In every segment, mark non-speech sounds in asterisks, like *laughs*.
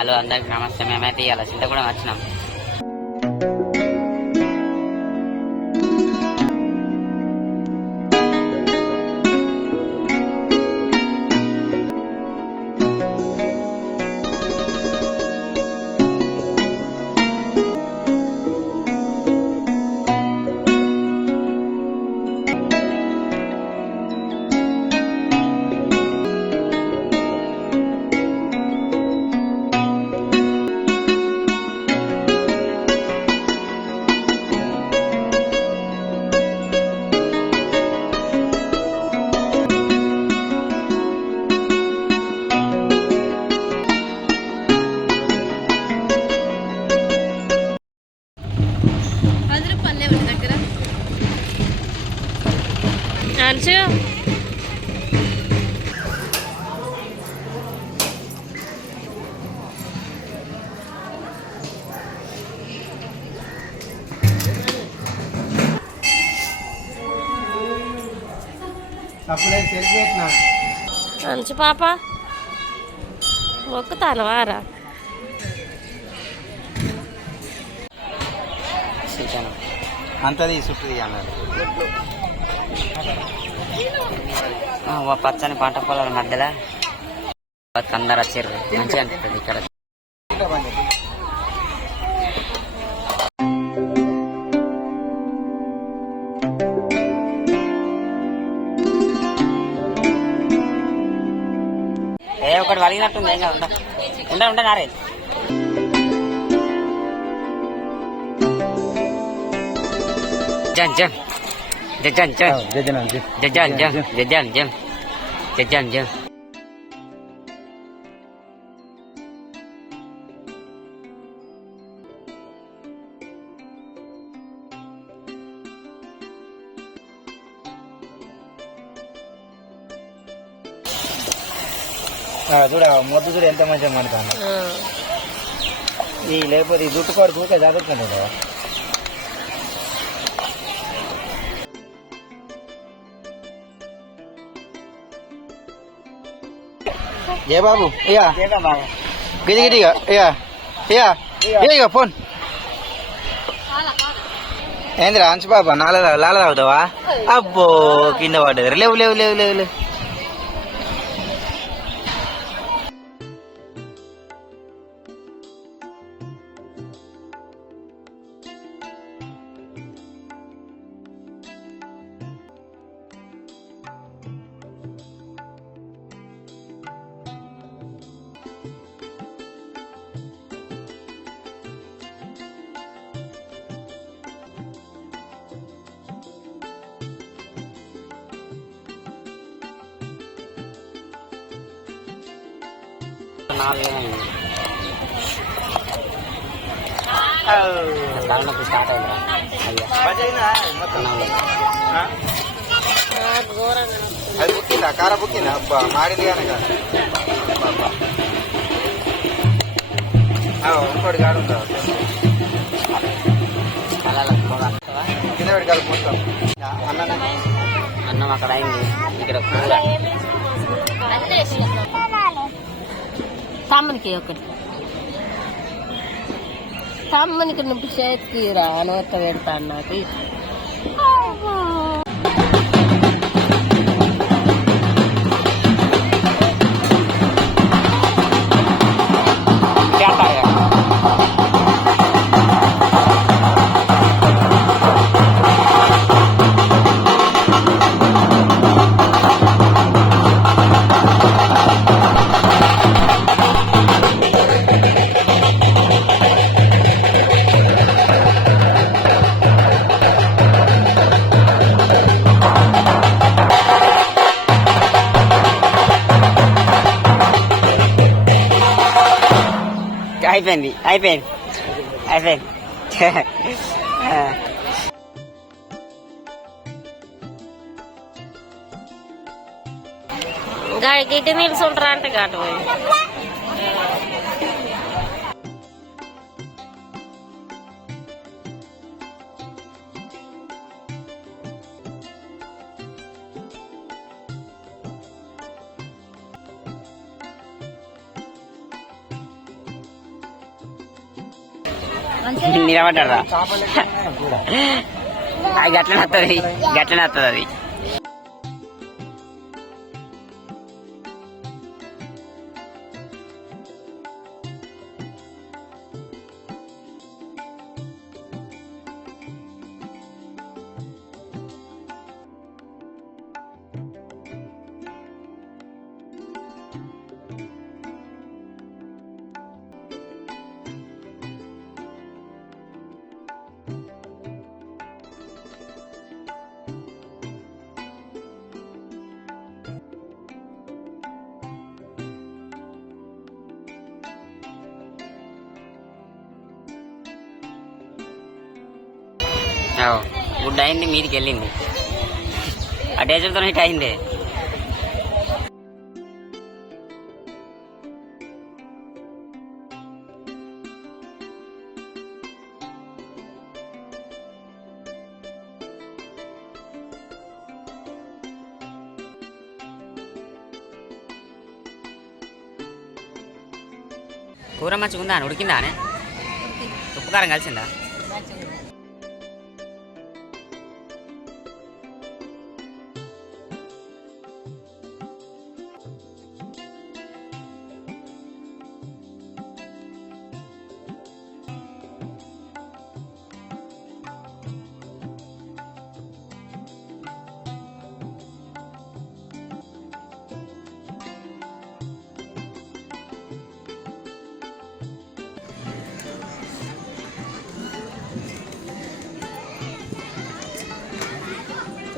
Hello అందరికి నమస్తే. మేమైతే ఇవాళ చింతగూడెం వచ్చినాం. పెట్టినా అంచు పాప మొక్కుతాను వారా అంతది చుట్టూ అన్నారు పచ్చని పంట పొలాల మధ్యలో అందరు వచ్చారు మంచిగా అనిపిస్తుంది ఇక్కడ ఏ ఒకటి వలిగినట్టుంది ఏం కాదు ఉండ ఉండ ఉండ నారే జన్ జన్ జన్ జన్ జజనం జజాన్ జం జజాన్ జం జజాన్ జం చూడ మొద్దు చూడ ఎంత మంచిగా మండుతాను ఈ లేకపోతే ఈ జుట్టు కొడుకు ఊరికే ఏ బాబు? ఇక గిది గిది ఇక ఇక ఇక ఇక ఫోన్. ఏందిరా అంచు బాబా నాల లాల తాగుతావా? అబ్బో కింద పడ్డది లేవు లేవు లేవు లేవు లేవు. తలనొప్పి స్టార్ట్ అయిందిరా అయ్యా అది బుక్కిందా కార. బుక్కిందా అబ్బా మాడింది కనుక ఇంకోటి కాడు ఉందా కళ్ళలో పొగ కింద పెట్టి కలిపి అన్నం అక్కడ అయింది ఇక్కడ కూర తమ్మునికి ఒకటి. తమ్మునికి నువ్వు చేతికి రా నోట పెడతాను నాకు అయిపోయింది అయిపోయింది అయిపోయింది. గిట్టి నిలుచుంటారా అంటే గాటు పోయి. నిలబడ్డారా? *laughs* అది గట్లనే వస్తుంది గట్లనే వస్తుంది అది. గుడ్ అయింది మీదికి వెళ్ళింది. ఆ డేజర్తో హిట్ అయింది. కూర మంచిగా ఉందా ఉడికిందా అనే? ఉప్పు కారం కలిసిందా?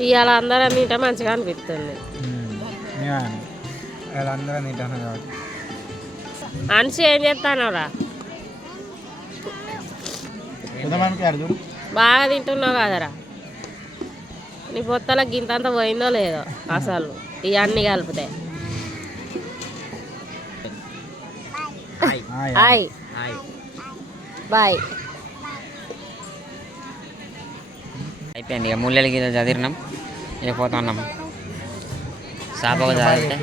ఇవాళ అందరం తింటే మంచిగా అనిపిస్తుంది. అనిసి ఏం అడుగు బాగా తింటున్నావు కదరా. నీ పొత్తల గింతంత పోయిందో లేదో అసలు. ఇవన్నీ కలిపితే. హాయ్. బాయ్. అయిపోయింది ఇక ముళ్ళకి చదివినాం. ఇక పోతున్నాం సాపగా చదివితే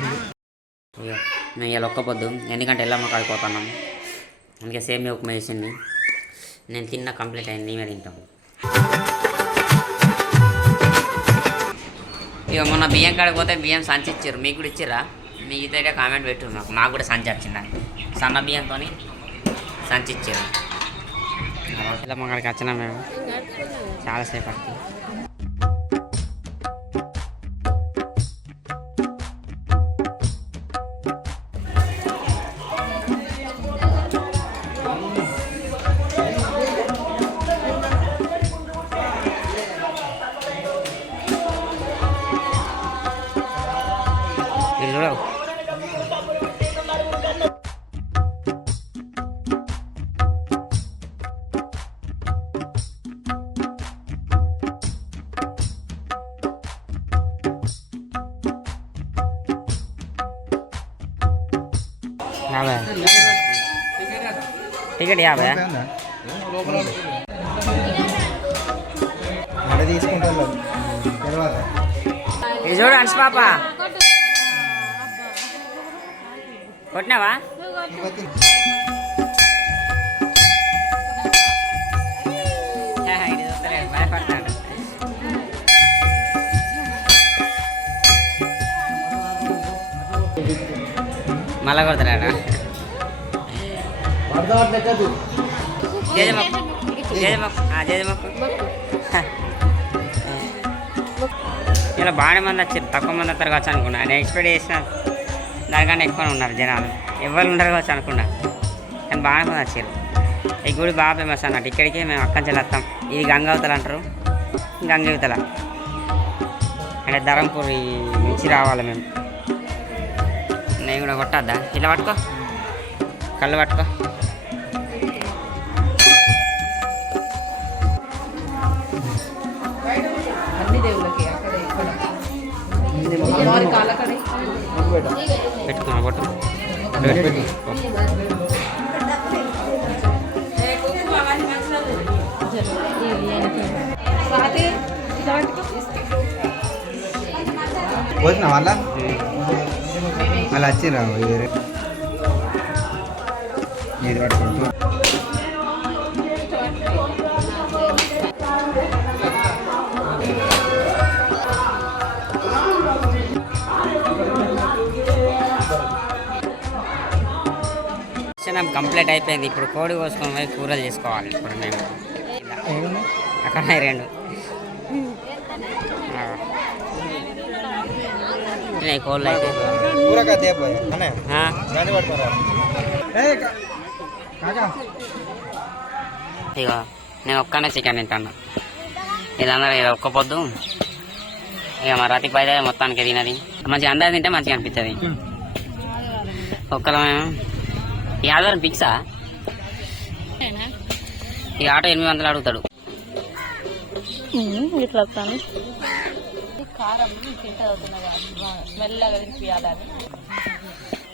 ఇక మేము ఇలా ఒక్కపోద్దు. ఎందుకంటే ఎల్లమ్మ కాడికి పోతున్నాం. అందుకే సేమ్ ఉప్మా వేసింది నేను తిన్న కంప్లీట్ అయింది మేమే తింటాం. ఇక మొన్న బియ్యం కాడికి పోతే బియ్యం సంచి ఇచ్చారు మీకు కూడా ఇచ్చిర్రా? మీ ఇదైతే కామెంట్ పెట్టు నాకు మాకు కూడా సంచి వచ్చిందని సన్న బియ్యంతో సంచి ఇచ్చారు ఎల్లమ్మ కాడికి వచ్చినాం మేము. చాలాసేపు పడుతుంది యాభై టికెట్ యాభై అక్కడ తీసుకుంటాను తర్వాత ఇది చూడు అంశ పాప కొట్టినావా ఇది చూస్తలేడు, భయపడతాడు. మళ్ళా కొడతాడా ఇలా బాగానే మంది వచ్చారు. తక్కువ మంది వస్తారు కావచ్చు అనుకున్నా. నేను ఎక్స్పెక్ట్ చేసిన దానికన్నా ఎక్కువ ఉన్నారు జనాలు. ఎవరు ఉండరు కావచ్చు అనుకున్నా. కానీ బాగానే మంది వచ్చారు. ఈ గుడి బాగా ఫేమస్ అన్నట్టు. ఇక్కడికి మేము అక్కడి నుంచి వస్తాం. ఇది గంగావతల అంటారు. గంగవతల. అంటే ధరంపూర్ నుంచి రావాలి మేము. నేను కూడా కొట్టద్దా? ఇలా పట్టుకో. కళ్ళు పట్టుకో. పెట్టుకున్నా కొట్టు. వచ్చిన వాళ్ళ వాళ్ళు వచ్చిరా పట్టుకుంటూ. కంప్లీట్ అయిపోయింది. ఇప్పుడు కోడి కోసుకొని పోయి కూరలు చేసుకోవాలి. ఇప్పుడు మేము. అక్కడ రెండు. కోళ్ళు అయితే. అన్నయ్య ఇగో నేను ఒక్కనే చికెన్ తింటాను. ఇదందరూ ఇది ఒక్క పొద్దు ఇక మా రాతి పైదే మొత్తానికి తినది. మంచిగా అందరు తింటే మంచిగా అనిపిస్తుంది ఒక్కలమేమో ఈ ఆధారం ఫిక్సా ఈ ఆటో ఎనిమిది వందలు అడుగుతాడు. ఇట్లా వస్తాను.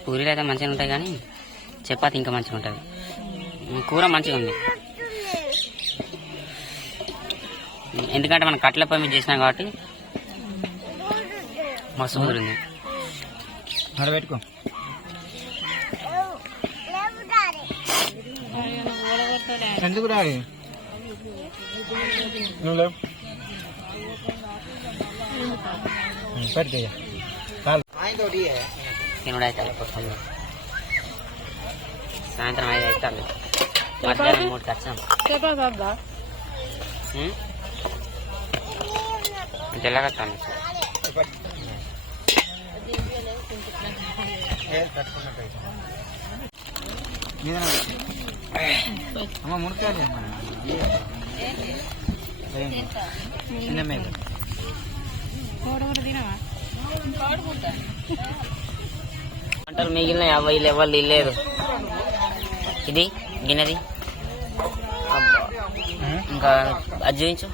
పూరీలు అయితే మంచిగా ఉంటాయి కానీ చపాతి ఇంకా మంచిగా ఉంటుంది. కూర మంచిగా ఉంది. ఎందుకంటే మనం కట్ల పొయ్యి మీద చేసినాం కాబట్టి మస్తు పెట్టుకో. ఎందుకు నువ్వు లేవు చాలు తినుడైతే అయిపోతుంది సాయంత్రం ఐదు అవుతుంది మధ్యాహ్నం మూడుకి వచ్చాం అమ్మ మునక్కాయలు చిన్న మేక వంటలు మిగిలినాయి అవ్వ ఎవరు తినలేదు ఇది గిన్నెది. ఇంకా అది చూపించు.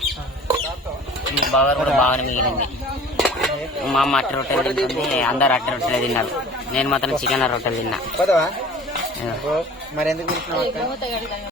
మీ బాగా కూడా బాగానే మిగిలింది. మా అమ్మ అట్ట రొట్టెలు తింటుంది అందరు అట్ట రొట్టెలు తిన్నారు. నేను మాత్రం చికెన్ రొట్టెలు తిన్నా. మరి ఎందుకు